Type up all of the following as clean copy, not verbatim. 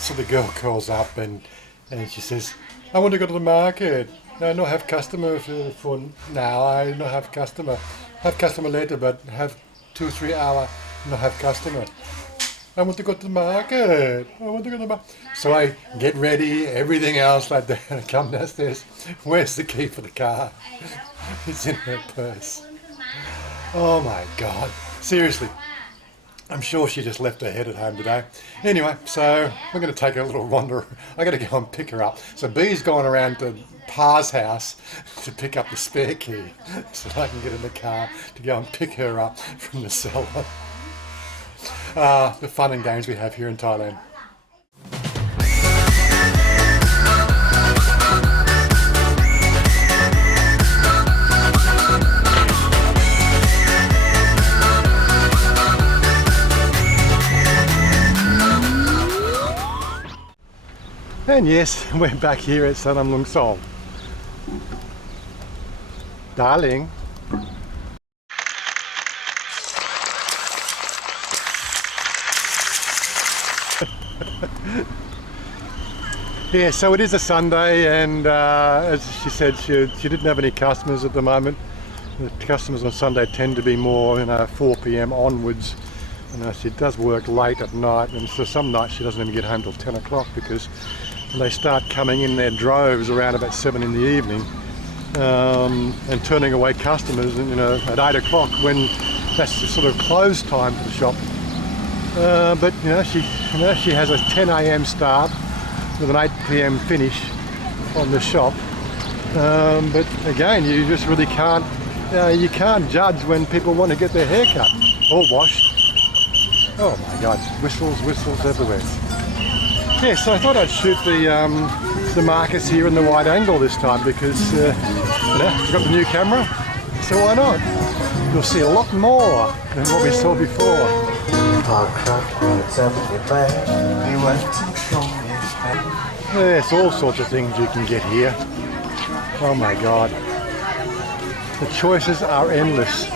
So the girl calls up and she says, I want to go to the market. I don't have customer for now. I don't have customer. Have customer later, but have 2-3 hour not have customer. I want to go to the market. I want to go to the market. So I get ready, everything else like that. I come downstairs. Where's the key for the car? It's in her purse. Oh my God. Seriously. I'm sure she just left her head at home today. Anyway, so we're going to take a little wander. I got to go and pick her up. So B's gone around to Pa's house to pick up the spare key so I can get in the car to go and pick her up from the cellar. The fun and games we have here in Thailand. And yes, we're back here at Sanam Lung Sol. Darling. Yeah, so it is a Sunday, and as she said, she didn't have any customers at the moment. The customers on Sunday tend to be more, 4 p.m. onwards. She does work late at night, and so some nights she doesn't even get home till 10 o'clock because they start coming in their droves around about 7 in the evening and turning away customers at 8 o'clock when that's the sort of close time for the shop. But she has a 10 a.m. start with an 8 p.m. finish on the shop. But again, you just really can't judge when people want to get their hair cut or washed. Oh my God, whistles everywhere. Yeah, so I thought I'd shoot the markets here in the wide angle this time because I've got the new camera, so why not? You'll see a lot more than what we saw before. There's all sorts of things you can get here. Oh my God, the choices are endless.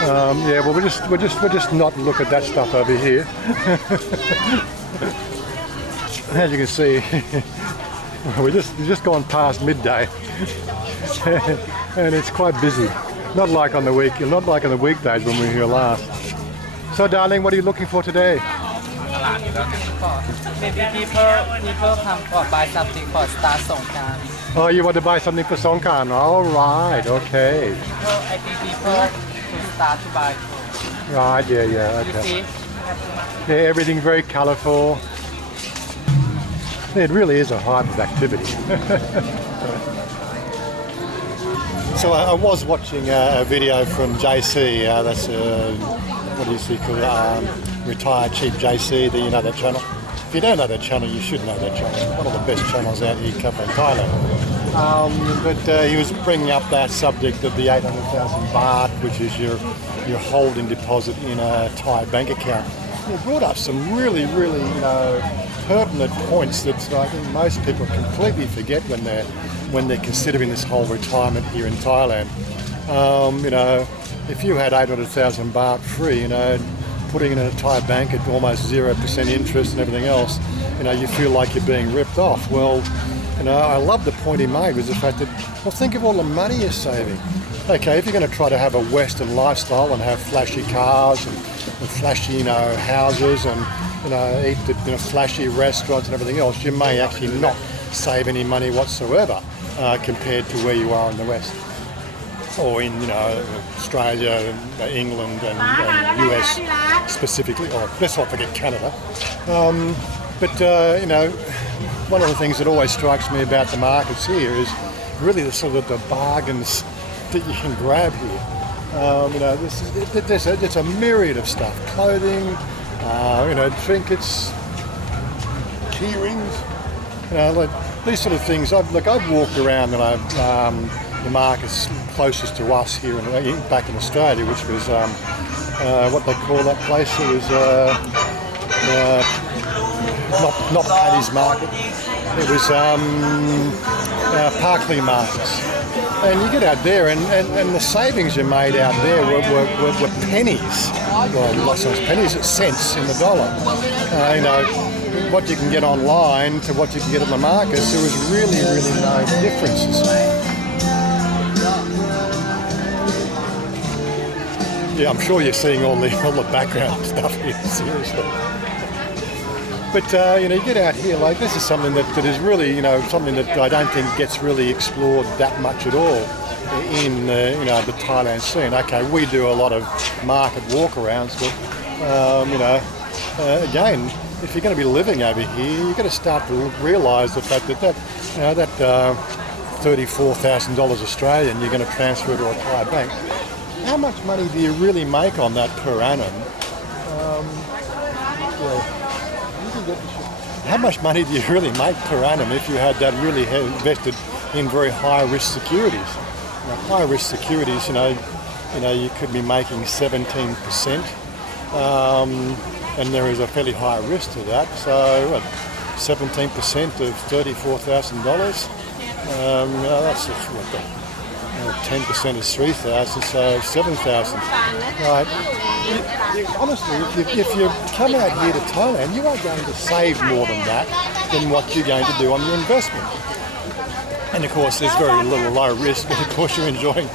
Yeah, well, we'll just not look at that stuff over here. As you can see, we've just gone past midday, and it's quite busy. Not like on the weekdays when we were here last. So, darling, what are you looking for today? Maybe people come for buy something for start Songkran. Oh, you want to buy something for Songkran? All right, okay. I think people to start to buy food. Right, yeah, You okay. see? Yeah, everything very colourful. It really is a hive of activity. So I was watching a video from JC, that's what is he called, RetireCheapJC, that channel. If you don't know that channel, you should know that channel. It's one of the best channels out here covering Thailand. But he was bringing up that subject of the 800,000 baht, which is your holding deposit in a Thai bank account. He brought up some really, pertinent points that I think most people completely forget when they're considering this whole retirement here in Thailand. If you had 800,000 baht free, putting it in a Thai bank at almost 0% interest and everything else, you feel like you're being ripped off. Well, I love the point he made was the fact that, well, think of all the money you're saving. Okay, if you're going to try to have a Western lifestyle and have flashy cars and flashy, houses and, eat at flashy restaurants and everything else, you may actually not save any money whatsoever compared to where you are in the West. Or in, Australia, England and US specifically, or let's not forget Canada. One of the things that always strikes me about the markets here is really the sort of the bargains that you can grab here. There's a myriad of stuff: clothing, trinkets, key rings, like these sort of things. I've walked around the markets closest to us here back in Australia, which was what they call that place. It was not Paddy's Market. It was Parkley Markets. And you get out there, and the savings you made out there were pennies. Well, not so much pennies, it's cents in the dollar. what you can get online to what you can get at the markets, there was really no differences. Yeah, I'm sure you're seeing all the background stuff here, seriously. But you know, you get out here, like this is something that is really, you know, something that I don't think gets really explored that much at all in you know, the Thailand scene. Okay, we do a lot of market walkarounds, but you know, again, if you're going to be living over here, you've got to start to realise the fact that you know, that $34,000 Australian you're going to transfer to a Thai bank. How much money do you really make on that per annum? How much money do you really make per annum if you had that really invested in very high risk securities? Now, high risk securities, you know, you could be making 17%, and there is a fairly high risk to that. So 17% of $34,000, that's what, 10% is 3,000, so 7,000. Right. Honestly, if you come out here to Thailand, you are going to save more than that than what you're going to do on your investment. And of course, there's very little low risk, but of course you're enjoying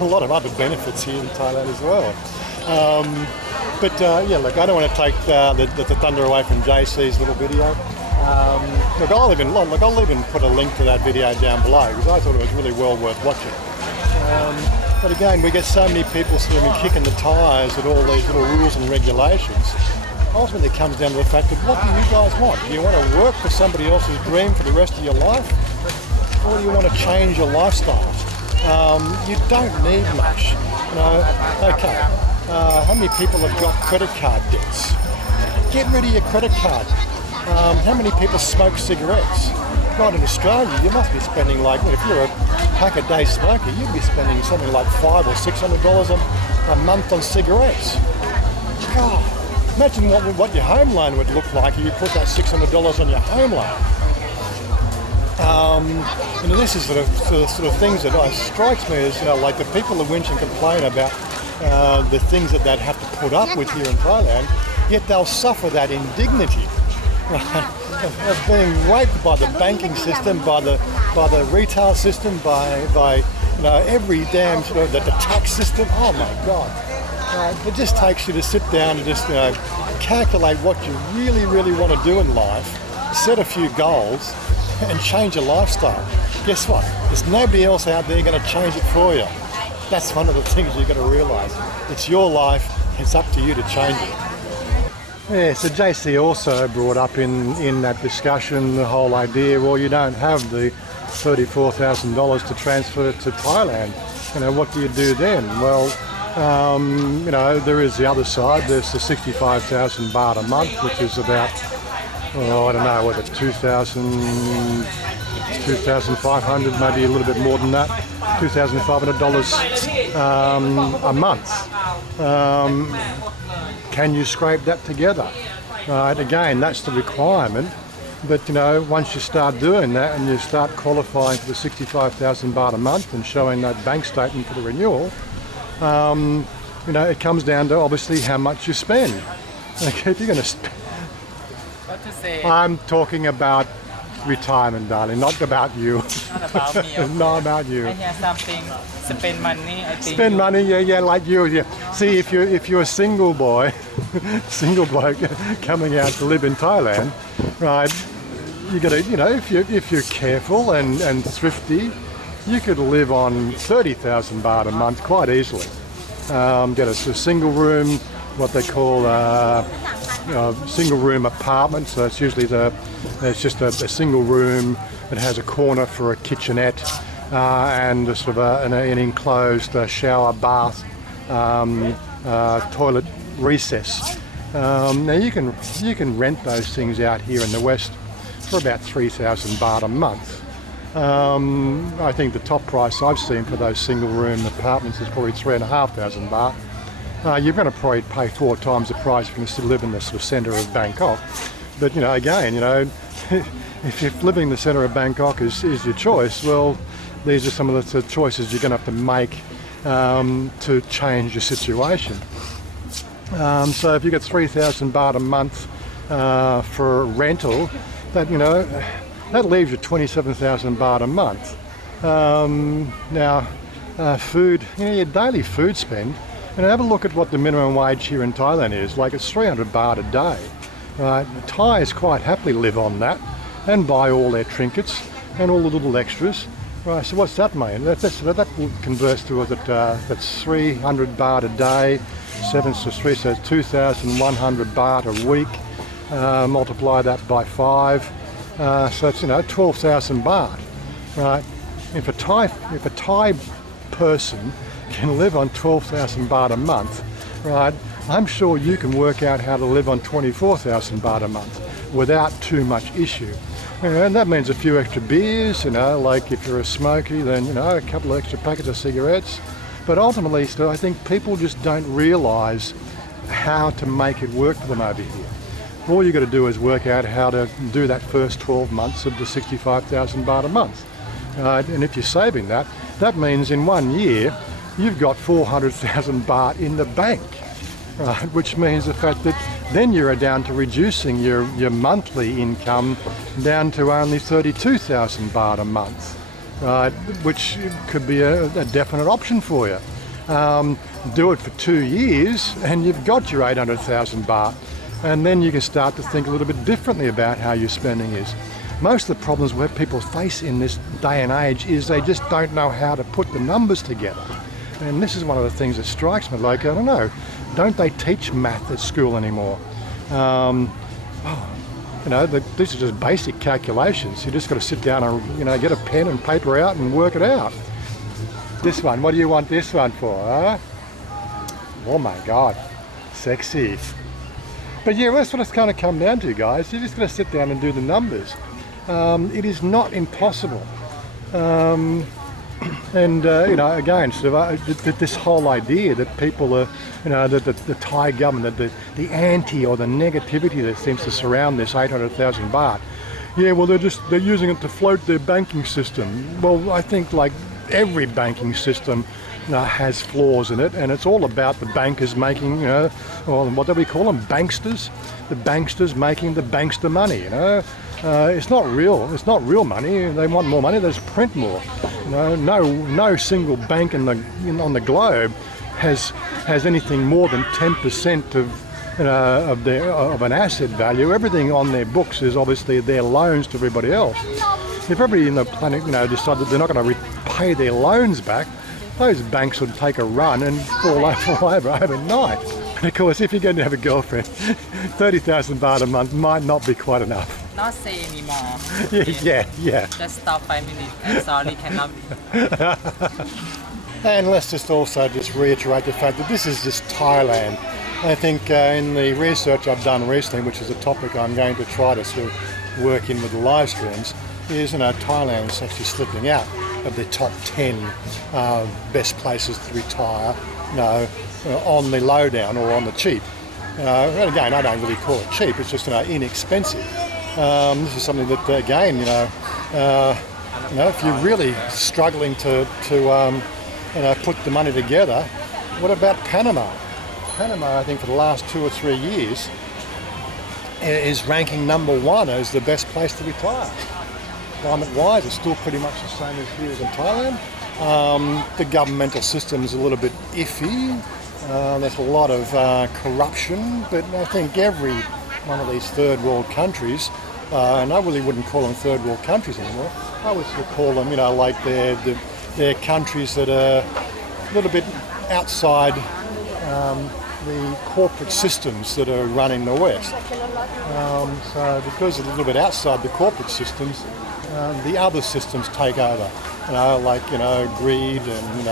a lot of other benefits here in Thailand as well. Yeah, look, I don't want to take the thunder away from JC's little video. Look, I'll even put a link to that video down below because I thought it was really well worth watching. But again, we get so many people sort of kicking the tyres at all these little rules and regulations. Ultimately, it comes down to the fact of what do you guys want? Do you want to work for somebody else's dream for the rest of your life? Or do you want to change your lifestyle? You don't need much. You know, okay, how many people have got credit card debts? Get rid of your credit card. How many people smoke cigarettes? God, in Australia, you must be spending like, if you're a pack a day smoker, you'd be spending something like $500 or $600 a month on cigarettes. God, imagine what your home loan would look like if you put that $600 on your home loan. You know, this is sort of things that strikes me as, you know, like the people that whinge and complain about the things that they'd have to put up with here in Thailand, yet they'll suffer that indignity. Of being raped by the banking system, by the retail system, by you know, every damn sort of the tax system. Oh my God! It just takes you to sit down and just, you know, calculate what you really want to do in life, set a few goals, and change your lifestyle. Guess what? There's nobody else out there going to change it for you. That's one of the things you've got to realise. It's your life. It's up to you to change it. Yeah, so JC also brought up in that discussion the whole idea, well, you don't have the $34,000 to transfer to Thailand. You know, what do you do then? Well, you know, there is the other side. There's the 65,000 baht a month, which is about, I don't know, whether 2,500, maybe a little bit more than that, $2,500 a month. Can you scrape that together? Right, again, that's the requirement. But you know, once you start doing that and you start qualifying for the 65,000 baht a month and showing that bank statement for the renewal, you know, it comes down to obviously how much you spend. Okay, if you're going to spend, What to say? I'm talking about retirement, darling, not about you. Not about me. Okay. Not about you. I hear something. Spend money. I think. Spend money, yeah, like you. Yeah. See, if you're a single boy, single bloke coming out to live in Thailand, right? You got to, you know, if you're careful and thrifty, you could live on 30,000 baht a month quite easily. Get a single room, what they call single room apartment. So it's usually it's just a single room. It has a corner for a kitchenette and a sort of an enclosed shower, bath, toilet recess. Now you can rent those things out here in the West for about 3,000 baht a month. I think the top price I've seen for those single room apartments is probably 3,500 baht. You're going to probably pay 4 times the price if you still live in the sort of centre of Bangkok. But you know, again, you know, if you're living in the centre of Bangkok is your choice, well, these are some of the choices you're going to have to make to change your situation. So if you get 3,000 baht a month, for rental, that that leaves you 27,000 baht a month. Now, food, your daily food spend, have a look at what the minimum wage here in Thailand is. Like, it's 300 baht a day. Right? Thais quite happily live on that and buy all their trinkets and all the little extras. Right, so what's that mean? That converts to that's 300 baht a day, 7 to 3, so it's 2,100 baht a week. Multiply that by 5, so it's 12,000 baht. Right? If a Thai person can live on 12,000 baht a month, right? I'm sure you can work out how to live on 24,000 baht a month without too much issue. And that means a few extra beers, like if you're a smoky, then, a couple of extra packets of cigarettes. But ultimately, still, I think people just don't realise how to make it work for them over here. All you got to do is work out how to do that first 12 months of the 65,000 baht a month. And if you're saving that, that means in 1 year, you've got 400,000 baht in the bank. Right, which means the fact that then you're down to reducing your monthly income down to only 32,000 baht a month, right, which could be a definite option for you. Do it for 2 years and you've got your 800,000 baht, and then you can start to think a little bit differently about how your spending is. Most of the problems where people face in this day and age is they just don't know how to put the numbers together. And this is one of the things that strikes me, like, I don't know, don't they teach math at school anymore? These are just basic calculations. You just got to sit down and, get a pen and paper out and work it out. This one, what do you want this one for, huh? Oh my God, sexy. But yeah, that's what it's kind of come down to, guys. You just got to sit down and do the numbers. It is not impossible. Again, this whole idea that people are, the Thai government, the anti or the negativity that seems to surround this 800,000 baht. Yeah, well, they're using it to float their banking system. Well, I think like every banking system has flaws in it, and it's all about the bankers making, or what do we call them, banksters? The banksters making the bankster money, It's not real. It's not real money. They want more money. They just print more. No single bank on the globe has anything more than 10% of an asset value. Everything on their books is obviously their loans to everybody else. If everybody in the planet, decide that they're not going to repay their loans back, those banks would take a run and fall over overnight. And of course, if you're going to have a girlfriend, 30,000 baht a month might not be quite enough. Not say anymore. Yeah. Just stop 5 minutes. I'm sorry, cannot be. And let's just also reiterate the fact that this is just Thailand. I think in the research I've done recently, which is a topic I'm going to try to sort of work in with the live streams, is Thailand is actually slipping out of the top 10 best places to retire, on the lowdown or on the cheap. And again, I don't really call it cheap, it's just inexpensive. This is something that, again, if you're really struggling to put the money together, what about Panama? Panama, I think, for the last 2 or 3 years, is ranking #1 as the best place to retire. Climate-wise, it's still pretty much the same as here as in Thailand. The governmental system is a little bit iffy. There's a lot of corruption, but I think every one of these third world countries, and I really wouldn't call them third world countries anymore, I would sort of call them, like they're countries that are a little bit outside the corporate systems that are running the West. So because it's a little bit outside the corporate systems, the other systems take over, greed and,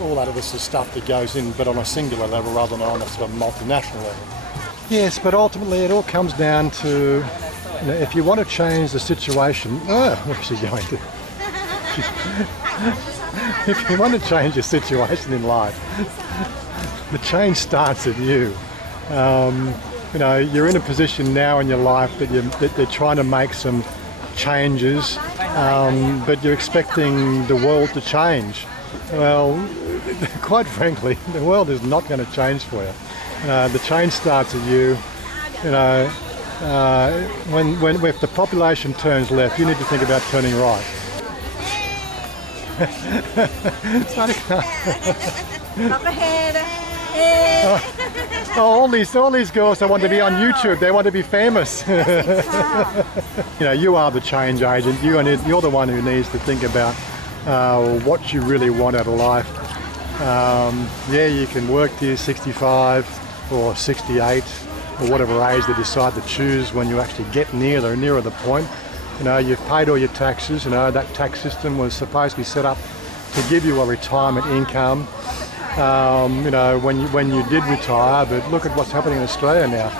all that other sort of stuff that goes in, but on a singular level rather than on a sort of multinational level. Yes, but ultimately it all comes down to, if you want to change the situation, where's she going to? If you want to change your situation in life, the change starts at you. You're in a position now in your life that they're trying to make some changes, but you're expecting the world to change. Well, quite frankly, the world is not going to change for you. The change starts at you. when if the population turns left, you need to think about turning right. Up ahead. All these girls, they want to be on YouTube. They want to be famous. You know, you are the change agent. You're the one who needs to think about what you really want out of life. Yeah, you can work till you're 65 or 68 or whatever age they decide to choose. When you actually get nearer the point, you know, you've paid all your taxes. You know, that tax system was supposed to be set up to give you a retirement income. You know, when you did retire, but look at what's happening in Australia now.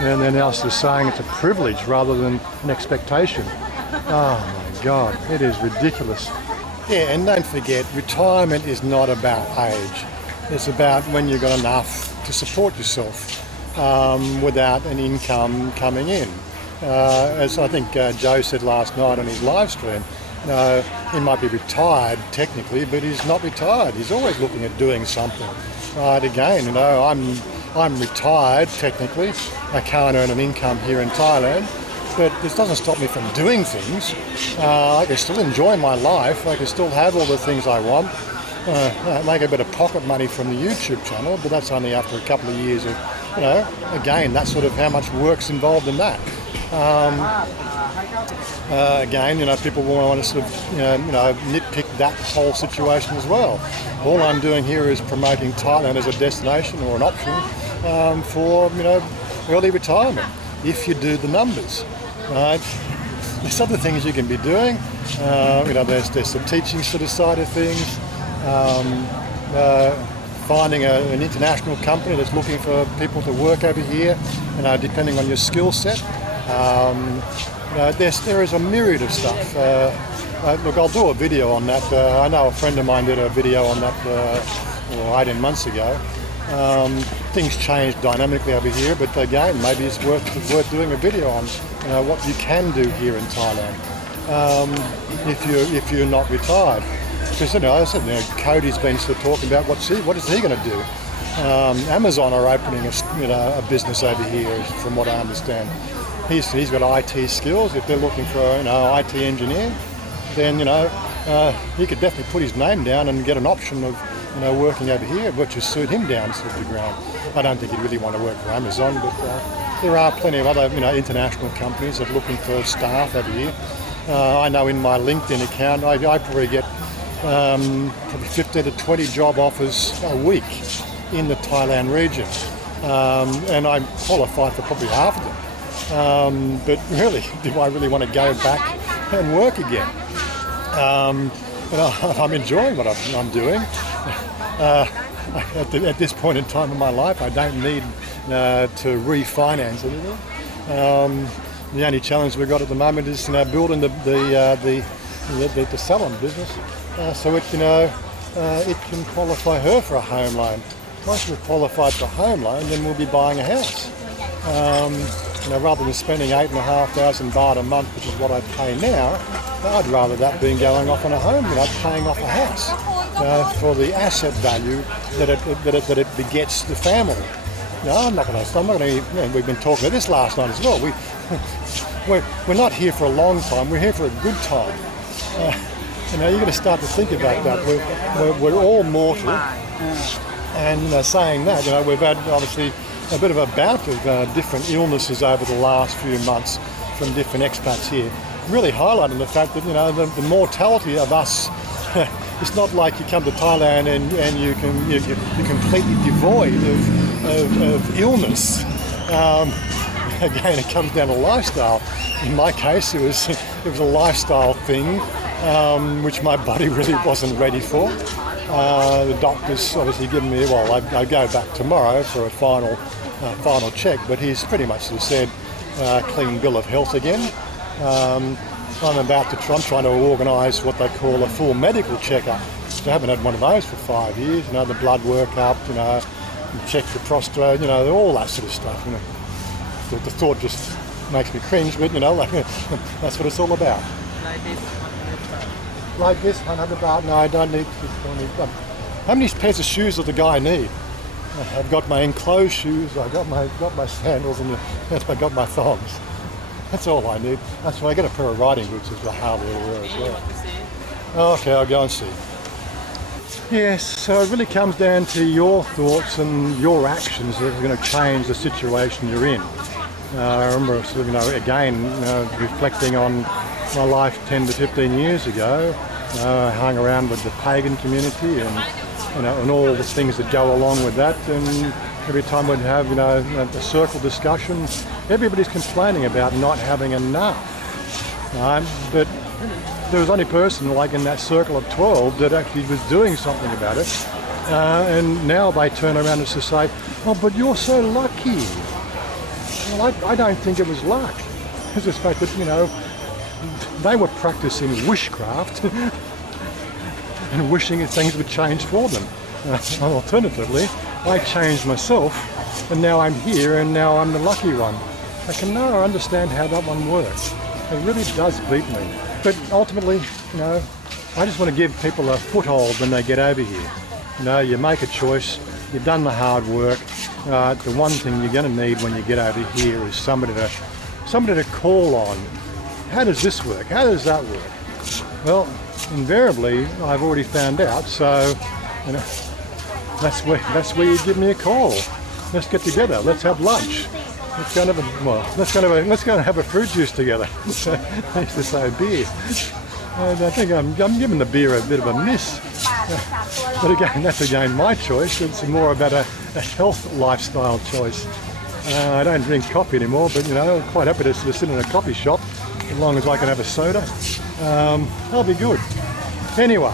And they're now just saying it's a privilege rather than an expectation. Oh my God, it is ridiculous. Yeah, and don't forget, retirement is not about age. It's about when you've got enough to support yourself without an income coming in. As I think Joe said last night on his live stream, he might be retired technically, but he's not retired. He's always looking at doing something. Right, again, you know, I'm retired technically. I can't earn an income here in Thailand, but this doesn't stop me from doing things. I can still enjoy my life. I can still have all the things I want. Make a bit of pocket money from the YouTube channel, but that's only after a couple of years of, you know, again, that's sort of how much work's involved in that. Again, you know, people want to sort of, you know, nitpick that whole situation as well. All I'm doing here is promoting Thailand as a destination or an option for, you know, early retirement, if you do the numbers. Right? There's other things you can be doing. You know, there's the teaching sort of side of things. Finding an international company that's looking for people to work over here, you know, depending on your skill set. There is a myriad of stuff. Look, I'll do a video on that. I know a friend of mine did a video on that 18 months ago. Things change dynamically over here, but again, maybe it's worth doing a video on, you know, what you can do here in Thailand if you're not retired. Because, you know, I said, you know, Cody's been sort of talking about what is he going to do. Amazon are opening a business over here, from what I understand. He's got IT skills. If they're looking for an IT engineer, then, you know, he could definitely put his name down and get an option of, you know, working over here, which would suit him down to the ground. I don't think he'd really want to work for Amazon, but there are plenty of other, you know, international companies that are looking for staff over here. I know in my LinkedIn account, I probably get probably 15 to 20 job offers a week in the Thailand region, and I'm qualified for probably half of them. But really, do I really want to go back and work again? You know, I'm enjoying what I'm doing. At this point in time in my life, I don't need to refinance anything. The only challenge we've got at the moment is, you know, building the salon business, so it, you know, it can qualify her for a home loan. Once we're qualified for a home loan, then we'll be buying a house. You know, rather than spending 8,500 baht a month, which is what I pay now, I'd rather that being going off on a home, you know, paying off a house for the asset value that it begets the family. No, I'm not going to. You know, we've been talking about this last night as well. We're not here for a long time. We're here for a good time. You know, you've got to start to think about that. We're all mortal, and, you know, saying that, you know, we've had obviously a bit of a bout of different illnesses over the last few months from different expats here, really highlighting the fact that, you know, the mortality of us. It's not like you come to Thailand and you're completely devoid of illness. Again, it comes down to lifestyle. In my case, it was a lifestyle thing, which my body really wasn't ready for. The doctor's obviously given me, well, I go back tomorrow for a final check, but he's pretty much said clean bill of health again. I'm trying to organise what they call a full medical checkup. So I haven't had one of those for 5 years. You know, the blood workup, you know, check the prostate, you know, all that sort of stuff. You know, the thought just makes me cringe, but, you know, like, that's what it's all about. Like this, 100 baht? No, I don't need. How many pairs of shoes does the guy need? I've got my enclosed shoes. I've got my sandals, and I've got my thongs. That's all I need. That's why I get a pair of riding boots as well, hardly ever wear as You well. want to see? Okay, I'll go and see. Yes, so it really comes down to your thoughts and your actions that are going to change the situation you're in. I remember, sort of, again, reflecting on my life 10 to 15 years ago. I hung around with the pagan community and all the things that go along with that. And every time we'd have, a circle discussion, everybody's complaining about not having enough. Right? But there was only person like in that circle of 12 that actually was doing something about it. And now they turn around and just say, oh, but you're so lucky. Well, I don't think it was luck. It's the fact that, they were practicing witchcraft and wishing that things would change for them. Alternatively, I changed myself and now I'm here and now I'm the lucky one. I can now understand how that one works. It really does beat me. But ultimately, I just want to give people a foothold when they get over here. You make a choice, you've done the hard work. The one thing you're going to need when you get over here is somebody to call on. How does this work? How does that work? Well, invariably, I've already found out. So, that's where you give me a call. Let's get together. Let's have lunch. Let's go and have a fruit juice together. I used to say beer. And I think I'm giving the beer a bit of a miss. But again, that's again my choice. It's more about a health lifestyle choice. I don't drink coffee anymore, but I'm quite happy to sit in a coffee shop as long as I can have a soda. I'll be good. Anyway,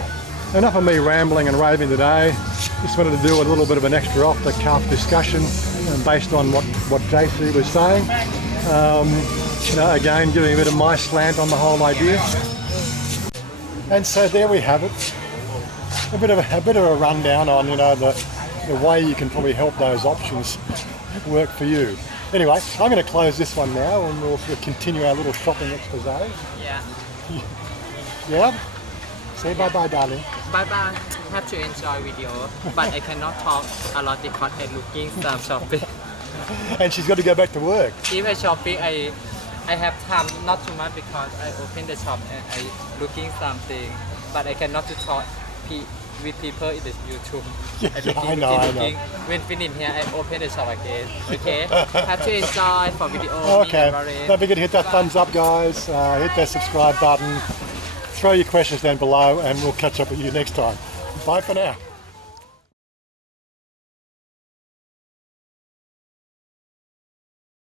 enough of me rambling and raving today. Just wanted to do a little bit of an extra off-the-cuff discussion based on what JC was saying. Again, giving a bit of my slant on the whole idea. And so there we have it. A bit of a rundown on the way you can probably help those options work for you. Anyway, I'm going to close this one now and we'll continue our little shopping expose. Yeah. Yeah? Say bye-bye, darling. Bye-bye. Have to enjoy video, but I cannot talk a lot because I'm looking some shopping. And she's got to go back to work. Even shopping, I have time, not too much because I open the shop and I looking something, but I cannot to talk with people in the YouTube. I know. When finished here, I open the shop again. Okay? Have to enjoy for video. Okay. Don't forget to hit that thumbs up, guys. Hit that subscribe button. Throw your questions down below and we'll catch up with you next time. Bye for now.